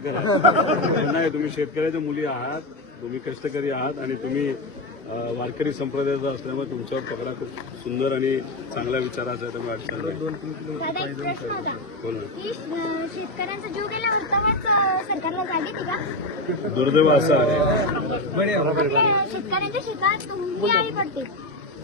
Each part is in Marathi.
करा. नाही तुम्ही शेतकऱ्याच्या मुली आहात तुम्ही कष्टकरी आहात आणि तुम्ही वारकरी संप्रदायाचा असल्यामुळे तुमच्यावर पकडा खूप सुंदर आणि चांगल्या विचाराचा आहे. त्यामुळे अडचण नाही. दादा एक प्रश्न होता. बोल ना. की अं, शेतकऱ्यांचा जीव गेल्यावर तेव्हाच अं, सरकारला जाग येते का? दुर्दैव असं आहे.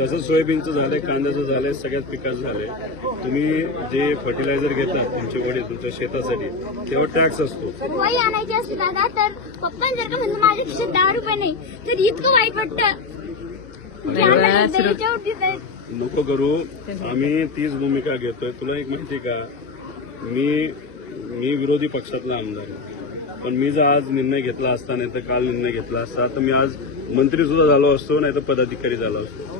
तसंच सोयाबीनचं झालंय कांद्याचं झालंय सगळ्याच पिकाचं झालंय तुम्ही जे फर्टिलायझर घेतात तुमचे वडील तुमच्या शेतासाठी तेव्हा टॅक्स असतो. आणायची असते दादा तर पप्पा जर का म्हणलं माझ्या खिशात दहा रुपये नाही तर इतकं वाईट वाटतं. की आम्हाला द्यायच्यावरती तर- नको करू आम्ही तीच भूमिका घेतोय. तुला एक माहिती का? मी मी विरोधी पक्षातला आमदार आहे. पण मी जर आज निर्णय घेतला असता नाही तर काल निर्णय घेतला असता तर मी आज मंत्री सुद्धा झालो असतो नाही तर पदाधिकारी झालो असतो.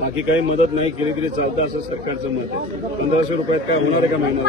बाकी काही मदत नाही केली तरी चालतं असं सरकारचं मत आहे. पंधराशे रुपयात काय होणार आहे का महिन्याला